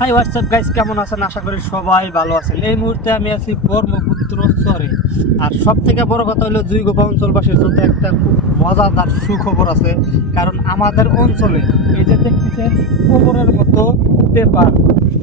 High WhatsApp guys, কেমন আছেন? আশা করি সবাই ভালো আছেন। এই মুহূর্তে আমি আছি ব্রহ্মপুত্র চরে। আর সব থেকে বড় কথা হলো জুইগোপা অঞ্চলবাসীর জন্য একটা খুব মজাদার সুখবর আছে। কারণ আমাদের অঞ্চলে এই যে দেখতেছেন কোমরের মতো পেপার,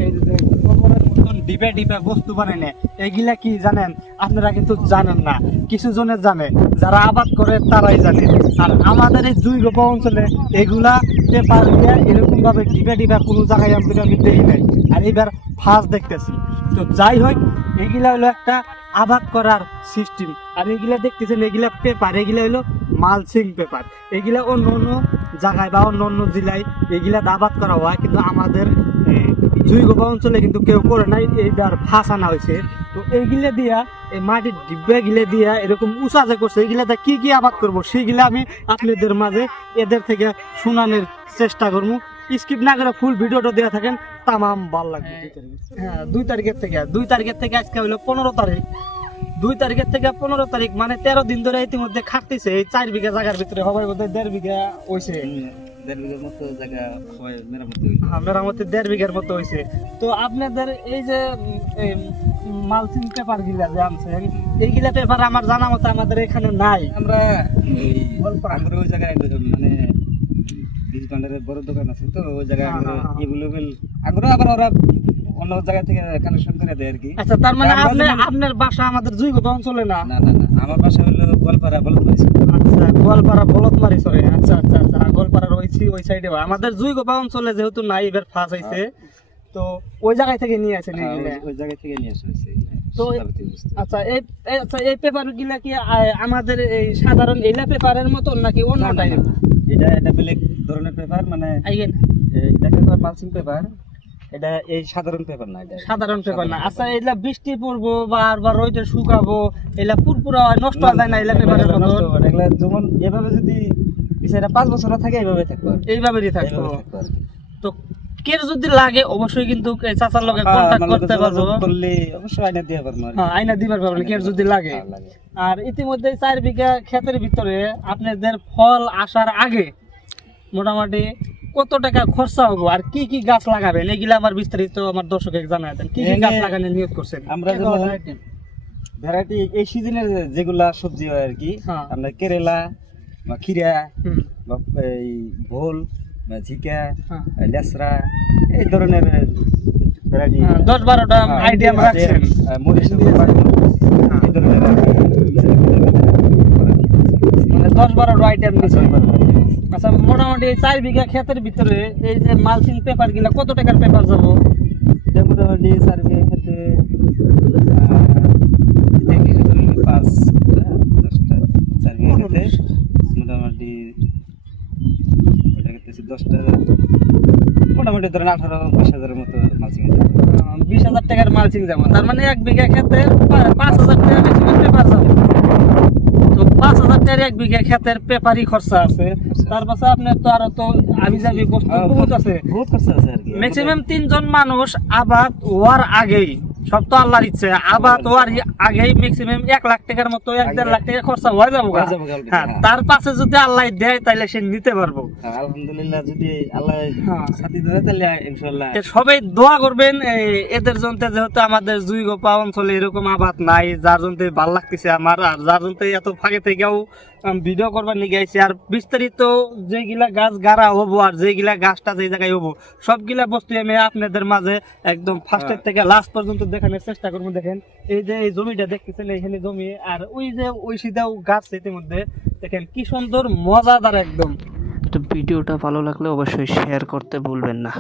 এই যে কোমরের মতন ডিবে ডিবে বস্তু বানায় নেয়, এইগুলা কি জানেন? আপনারা কিন্তু জানেন না, কিছু জনের জানে, যারা আবাদ করে তারাই জানে। আর আমাদের এই জুইগোপা অঞ্চলে এগুলা পেপার দিয়ে এরকম ভাবে ডিবে ডিবে কোনো জায়গায় আমি দেখি নাই। আর এবার ফার্স্ট দেখতেছি। তো যাই হোক, এগুলা হলো একটা আবাদ করার সিস্টেম। আর এগুলা দেখতেছেন, এগুলা পেপার, এগুলা হলো মালচিং পেপার। এগুলা অন্য অন্য জায়গায় বা অন্য অন্য জেলায় এগুলা আবাদ করা হয়, কিন্তু আমাদের জুইগোপা অঞ্চলে কিন্তু কেউ করে নাই। এইবার ফাঁস আনা হয়েছে। তো এইগুলা দিয়া, এই মাটির ডিব্বা গিলে দিয়া এরকম উঁচা যে করছে, এগুলা কি কি আবাদ করবো সেইগুলা আমি আপনাদের মাঝে এদের থেকে শোনানোর চেষ্টা করবো। স্কিপ না করে ফুল ভিডিওটা দেওয়া থাকেন, তামাম ভালো লাগবে। হ্যাঁ, 2 তারিখের থেকে আজকে হলো 15 তারিখ। 2 তারিখের থেকে 15 তারিখ মানে 13 দিন ধরে ইতিমধ্যে খাটতেছে। এই 4 বিঘা জায়গার ভিতরে সবাই বোধহয় 1.5 বিঘা হয়েছে। 1.5 বিঘার মতো জায়গা হয় মেরামতি। মেরামতি 1.5 বিঘার মতো হয়েছে। তো আপনাদের এই যে মালচিং পেপার গিলা যে আনছেন, এইগুলা পেপার আমার জানা মতো আমাদের এখানে নাই। আমরা ওই জায়গায় মানে বীজ ভান্ডারের বড় দোকান আছে, তো ওই জায়গায় এভেলেবেল আগ্রহ, আবার ওরা অন্য জায়গা থেকে কালেকশন করে দেয় আর কি। আচ্ছা, তার মানে আপনার বাসা আমাদের জুইগোপা অঞ্চলে না? না না না, আমার বাসা হলো গোয়ালপাড়া বলদমারি। আচ্ছা, গোয়ালপাড়া বলদমারি সরে। আচ্ছা আচ্ছা আচ্ছা, গোয়ালপাড়ার ওই সাইডে। আমাদের জুইগোপা অঞ্চলে যেহেতু নাই, এবার ফাঁস হয়েছে, তো ওই জায়গায় থেকে নিয়ে আসেন। ওই জায়গা থেকে নিয়ে আসা হয়েছে। তো আচ্ছা, এই পেপার গুলা কি আমাদের এই সাধারণ এলা পেপারের মতন নাকি অন্য টাইপ? এটা বেলেগ ধরনের পেপার, মানে এটা পেপার মালচিং পেপার। এটা এই সাধারণ পেপার না, এটা সাধারণ পেপার না। আচ্ছা, এলা বৃষ্টি পড়বো বা রোদে শুকাবো, এলা পুরপুরা নষ্ট হয়ে যায় না এলা পেপারের মতন? এগুলা যেমন এভাবে যদি বিষয়টা 5 বছর থাকে এইভাবে থাকবে, এইভাবেই থাকবো। তো কের যদি লাগে অবশ্যই কিন্তু চাচার লগে কন্টাক্ট করতে পারবো, করলে অবশ্যই আইনা দিতে পারবো। হ্যাঁ, আইনা দিবার পারবেন কের যদি লাগে। আর ইতিমধ্যে 4 বিঘা ক্ষেতের ভিতরে আপনাদের ফল আসার আগে মোটামুটি কত টাকা খরচা হবো আর কি কি গাছ লাগাবেন, এগুলা আমার বিস্তারিত আমার দর্শকে জানাই দেন। কি কি গাছ লাগানোর নিয়োগ করছেন? আমরা যেমন ভ্যারাইটি এই সিজনের যেগুলা সবজি হয় আর কি, আমরা কেরেলা বা খিরা বা এই ভোল, ঝিকা, লেসরা, এই ধরনের ভ্যারাইটি 10-12টা আইডিয়া রাখছেন। মরিচ, এই ধরনের মানে 10-12টা আইটেম নিয়েছেন। আচ্ছা, মোটামুটি 4 বিঘা ক্ষেতের ভিতরে এই যে মালচিং পেপার গুলা কত টাকার পেপার যাবো? এটা মোটামুটি 4 বিঘা ক্ষেতে 5-10টা 4 বিঘা ক্ষেতে মোটামুটি 10টা, মোটামুটি ধরেন 18-20 মতো মালচিং। 20,000 টাকার মালচিং যাবো। তার মানে 1 বিঘা ক্ষেতে 5,000 টাকা পেপার যাবো। তো 5,000 টাকার 1 বিঘা ক্ষেতের পেপারই খরচা আছে। তার পাশে আপনার তো আরো তো আবিজাবি বস্তু বহুত আছে, বহুত খরচা আছে আর কি। ম্যাক্সিমাম 3 জন মানুষ আবাদ হওয়ার আগেই, সব তো আল্লাহর ইচ্ছে, আবাদ হওয়ার আগেই ম্যাক্সিমাম 1 লাখ টাকার মতো 1-1.5 লাখ টাকা খরচা হয়ে যাবো। হ্যাঁ, তার পাশে যদি আল্লাহ দেয় তাহলে সে নিতে পারবো। আলহামদুলিল্লাহ, যদি আল্লাহ সাথী দেয় তাহলে ইনশাআল্লাহ সবাই দোয়া করবেন এদের জন্য। যেহেতু আমাদের জুইগোপা অঞ্চলে এরকম আবাদ নাই, যার জন্য ভালো লাগতেছে আমার, আর যার জন্য এত ফাঁকে থেকেও ভিডিও করবার নিয়ে গেছি। আর বিস্তারিত যেগুলা গাছ গাড়া হবো আর যেগুলা গাছটা যে জায়গায় হবো, সবগুলা বস্তু আমি আপনাদের মাঝে একদম ফার্স্টের থেকে লাস্ট পর্যন্ত দেখানোর চেষ্টা করবো। দেখেন, এই যে এই জমিটা দেখতেছেন, এইখানে জমি, আর ওই যে ওই সিধাও গাছ, ইতিমধ্যে দেখেন কি সুন্দর মজাদার একদম। তো ভিডিওটা ভালো লাগলে অবশ্যই শেয়ার করতে ভুলবেন না।